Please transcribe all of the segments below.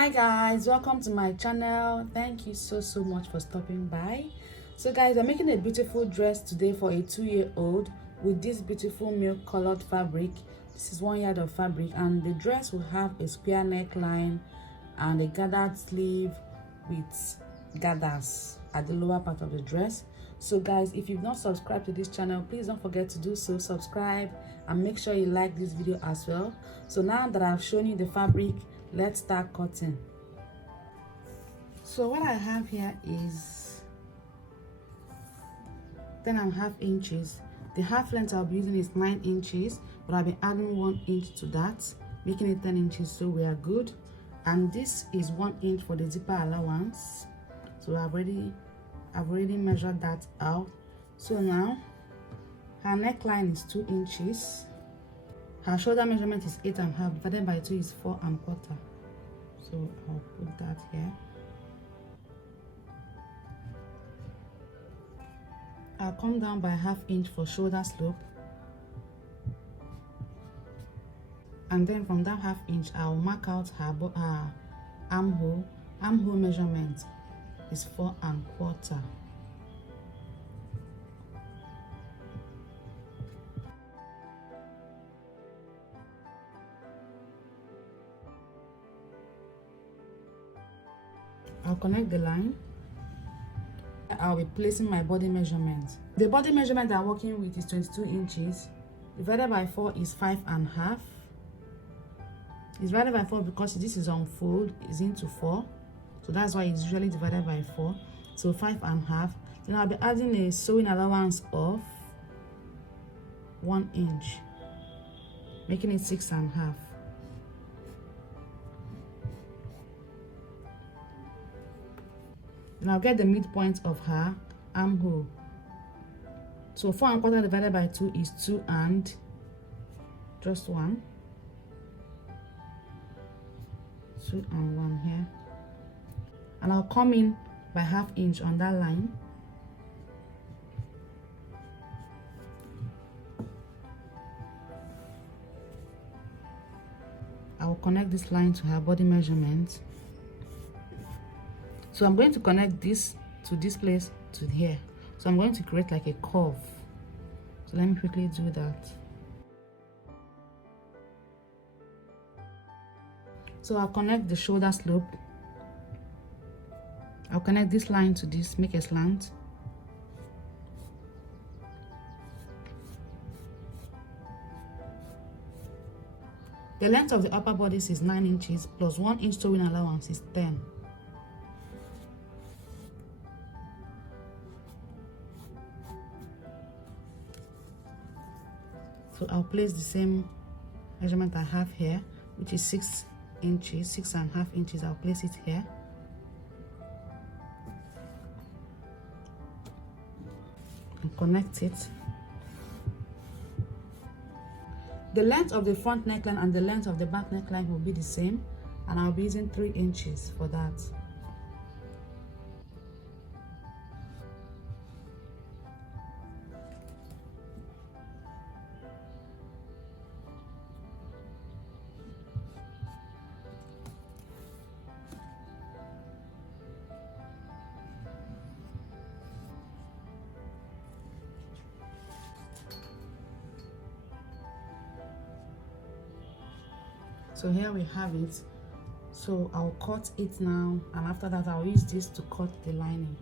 Hi guys, welcome to my channel. Thank you so much for stopping by. So guys, I'm making a beautiful dress today for a 2-year-old with this beautiful milk colored fabric. This is 1 yard of fabric, and the dress will have a square neckline and a gathered sleeve with gathers at the lower part of the dress. So guys, if you've not subscribed to this channel, please don't forget to do so. Subscribe and make sure you like this video as well. So now that I've shown you the fabric, let's start cutting. So what I have here is 10.5 inches. The half length I'll be using is 9 inches, but I'll be adding 1 inch to that, making it 10 inches, so we are good. And this is 1 inch for the zipper allowance. So I've already measured that out. So now her neckline is 2 inches. Her shoulder measurement is 8.5, divided by 2 is 4 1/4. So I'll put that here. I'll come down by 1/2 inch for shoulder slope. And then from that 1/2 inch, I'll mark out her armhole. Armhole measurement is 4 1/4. I'll connect the line. I'll be placing my body measurement. The body measurement I'm working with is 22 inches. Divided by 4 is 5 1/2. It's divided by 4 because this is on fold, is into 4. So that's why it's usually divided by 4. So 5 1/2. Then I'll be adding a sewing allowance of 1 inch, making it 6 1/2. Then I'll get the midpoint of her armhole. So 4 1/4 divided by 2 is 2 and just 1. 2 and 1 here. And I'll come in by 1/2 inch on that line. I will connect this line to her body measurement. So I'm going to connect this to this place to here. So I'm going to create like a curve. So let me quickly do that. So I'll connect the shoulder slope. I'll connect this line to this, make a slant. The length of the upper bodice is 9 inches plus 1 inch sewing allowance is 10. So I'll place the same measurement I have here, which is 6 inches, 6 1/2 inches. I'll place it here. And connect it. The length of the front neckline and the length of the back neckline will be the same, and I'll be using 3 inches for that. So here we have it. So I'll cut it now, and after that I'll use this to cut the lining.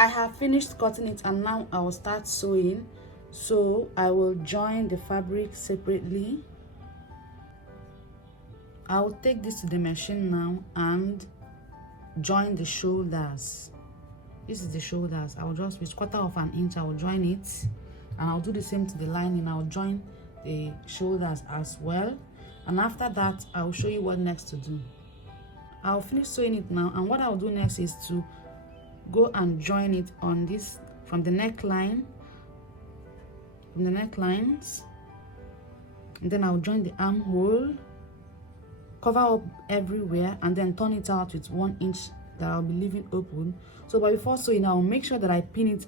I have finished cutting it, and now I will start sewing. So I will join the fabric separately. I will take this to the machine now and join the shoulders. This is the shoulders. I will just, with 1/4 inch, I will join it, and I'll do the same to the lining. I'll join the shoulders as well, and after that I will show you what next to do. I'll finish sewing it now, and what I'll do next is to go and join it on this from the neckline from the necklines, and then I'll join the armhole, cover up everywhere, and then turn it out with 1 inch that I'll be leaving open. So but before sewing, I'll make sure that I pin it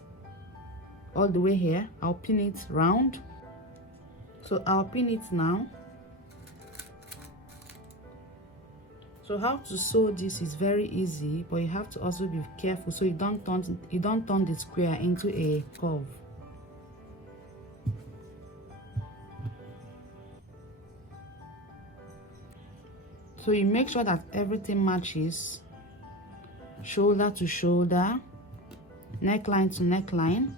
all the way here. I'll pin it round. So I'll pin it now. So how to sew this is very easy, but you have to also be careful so you don't turn the square into a curve. So you make sure that everything matches, shoulder to shoulder, neckline to neckline,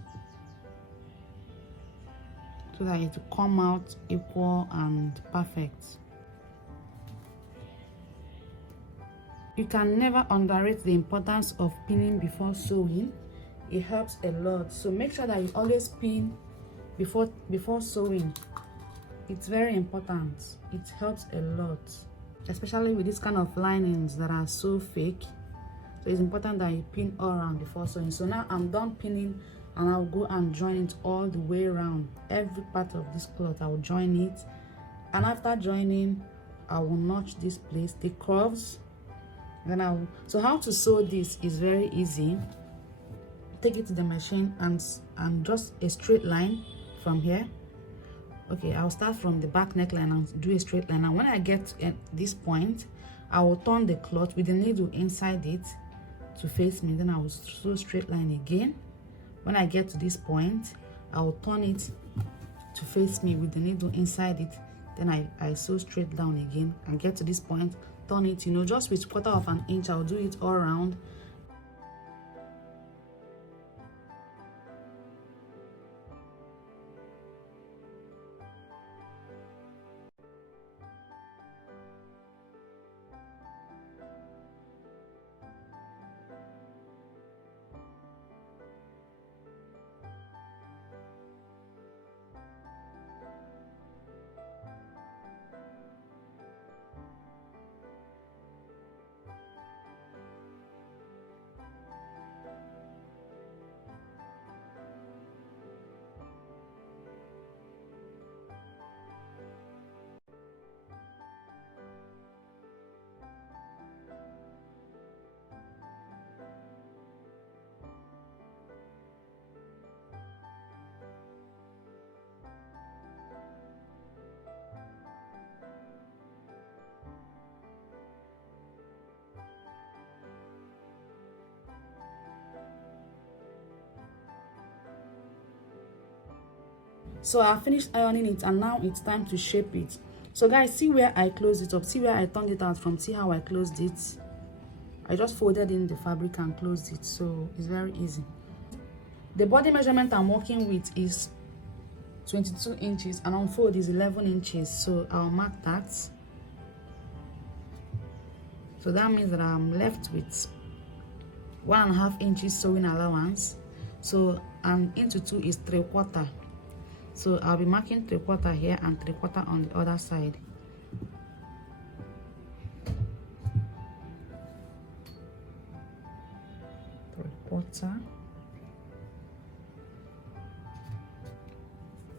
so that it will come out equal and perfect. You can never underrate the importance of pinning before sewing. It helps a lot. So make sure that you always pin before sewing. It's very important. It helps a lot, especially with this kind of linings that are so fake. So it's important that you pin all around before sewing. So now I'm done pinning, and I'll go and join it all the way around. Every part of this cloth, I'll join it, and after joining, I will notch this place, the curves. Then so how to sew this is very easy. Take it to the machine and just a straight line from here. Okay, I'll start from the back neckline and do a straight line. And when I get at this point, I will turn the cloth with the needle inside it to face me. Then I will sew straight line again. When I get to this point, I will turn it to face me with the needle inside it. Then I sew straight down again and get to this point, turn it, just with 1/4 of an inch. I'll do it all around. So I finished ironing it, and now it's time to shape it. So guys, see where I closed it up, see where I turned it out from, see how I closed it. I just folded in the fabric and closed it, so it's very easy. The body measurement I'm working with is 22 inches and unfold is 11 inches, so I'll mark that. So that means that I'm left with 1.5 inches sewing allowance. So and into 2 is 3/4. So I'll be marking 3/4 here and 3/4 on the other side.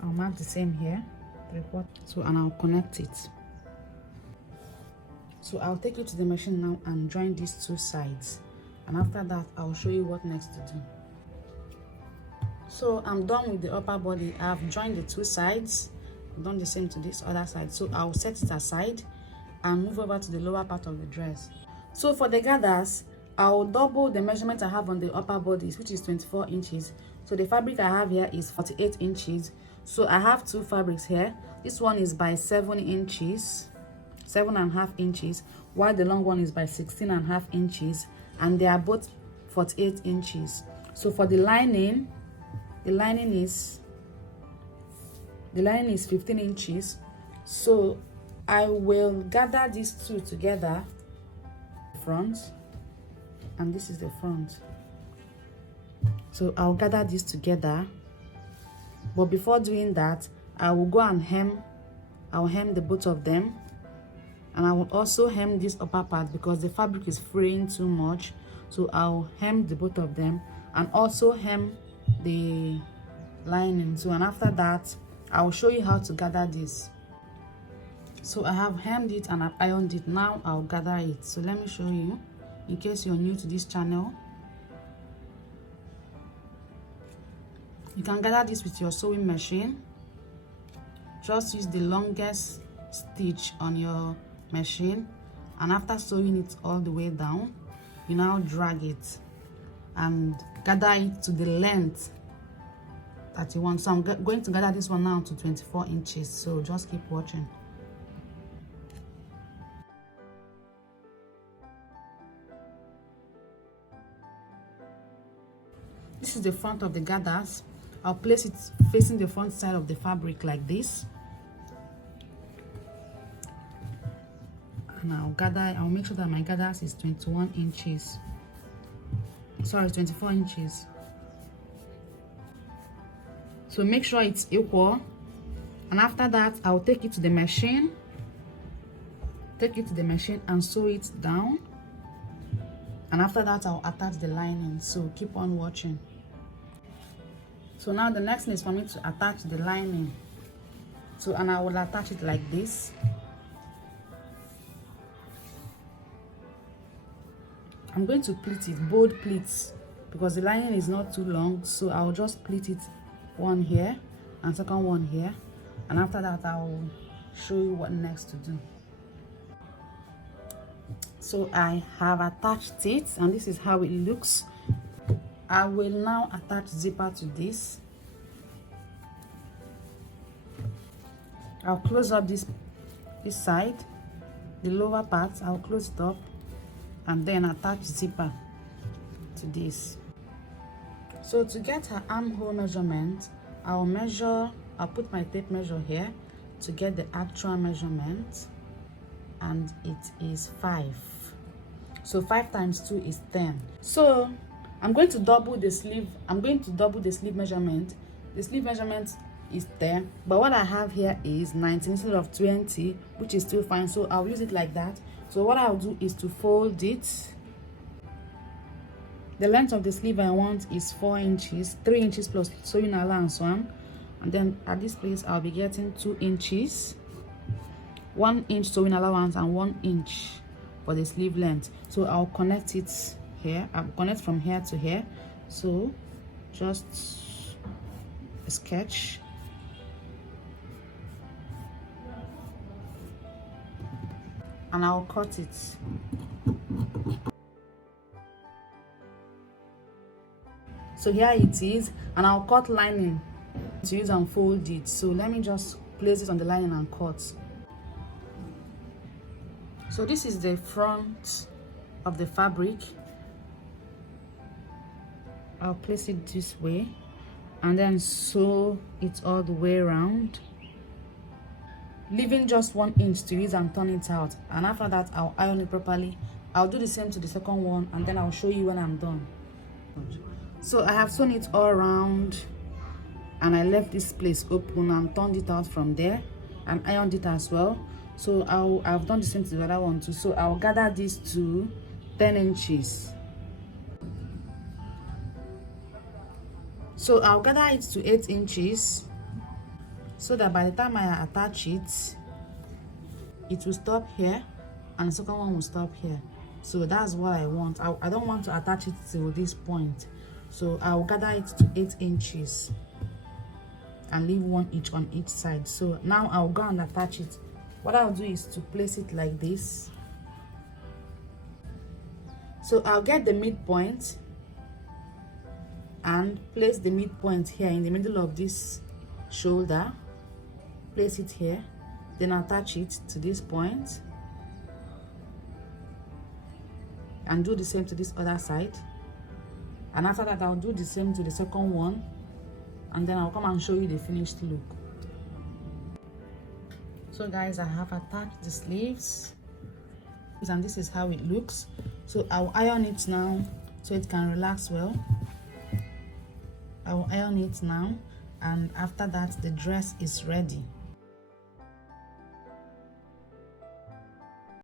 I'll mark the same here, 3/4. So and I'll connect it. So I'll take it to the machine now and join these 2 sides, and after that I'll show you what next to do. So I'm done with the upper body. I've joined the 2 sides. I've done the same to this other side. So I'll set it aside and move over to the lower part of the dress. So for the gathers, I'll double the measurement I have on the upper bodies, which is 24 inches. So the fabric I have here is 48 inches. So I have 2 fabrics here. This one is by 7 inches, 7.5 inches, while the long one is by 16.5 inches, and they are both 48 inches. So for the lining is 15 inches. So I will gather these 2 together, front, and this is the front. So I'll gather these together, but before doing that, I will go and I'll hem the both of them, and I will also hem this upper part because the fabric is fraying too much. So I'll hem the both of them and also hem the lining. So and after that I'll show you how to gather this. So I have hemmed it and I've ironed it. Now I'll gather it. So let me show you, in case you're new to this channel. You can gather this with your sewing machine. Just use the longest stitch on your machine, and after sewing it all the way down, you now drag it and gather it to the length that you want. So I'm going to gather this one now to 24 inches, so just keep watching. This is the front of the gathers. I'll place it facing the front side of the fabric like this, and I'll make sure that my gathers is 21 inches. Sorry, 24 inches. So make sure it's equal, and after that I'll take it to the machine. And sew it down, and after that I'll attach the lining. So keep on watching. So now the next thing is for me to attach the lining. So, and I will attach it like this. I'm going to pleat it, bold pleats, because the lining is not too long. So I'll just pleat it, one here and second one here, and after that I'll show you what next to do. So I have attached it, and this is how it looks. I will now attach zipper to this. I'll close up this side, the lower part. I'll close it up and then attach zipper to this. So to get her armhole measurement, I'll put my tape measure here to get the actual measurement, and it is 5. So 5 times 2 is 10. So I'm going to double the sleeve. Measurement. The sleeve measurement is 10, but what I have here is 19 instead of 20, which is still fine. So I'll use it like that. So what I'll do is to fold it. The length of the sleeve I want is 4 inches, 3 inches plus sewing allowance 1, and then at this place I'll be getting 2 inches, 1 inch sewing allowance, and 1 inch for the sleeve length. So I'll connect it here. I'll connect from here to here. So just a sketch, and I'll cut it. So here it is, and I'll cut lining to use and fold it. So let me just place it on the lining and cut. So this is the front of the fabric. I'll place it this way and then sew it all the way around, leaving just 1 inch to use and turn it out. And after that I'll iron it properly. I'll do the same to the second one, and then I'll show you when I'm done. So I have sewn it all around, and I left this place open and turned it out from there and ironed it as well. So I've done the same to the other one too. So I'll gather this to 10 inches. So I'll gather it to 8 inches, so that by the time I attach it, it will stop here and the second one will stop here. So that's what I want. I don't want to attach it to this point. So I'll gather it to 8 inches and leave 1 inch on each side. So now I'll go and attach it. What I'll do is to place it like this. So I'll get the midpoint and place the midpoint here in the middle of this shoulder. Place it here, then attach it to this point, and do the same to this other side. And after that I'll do the same to the second one, and then I'll come and show you the finished look. So guys, I have attached the sleeves, and this is how it looks. So I'll iron it now so it can relax well. I will iron it now, and after that the dress is ready.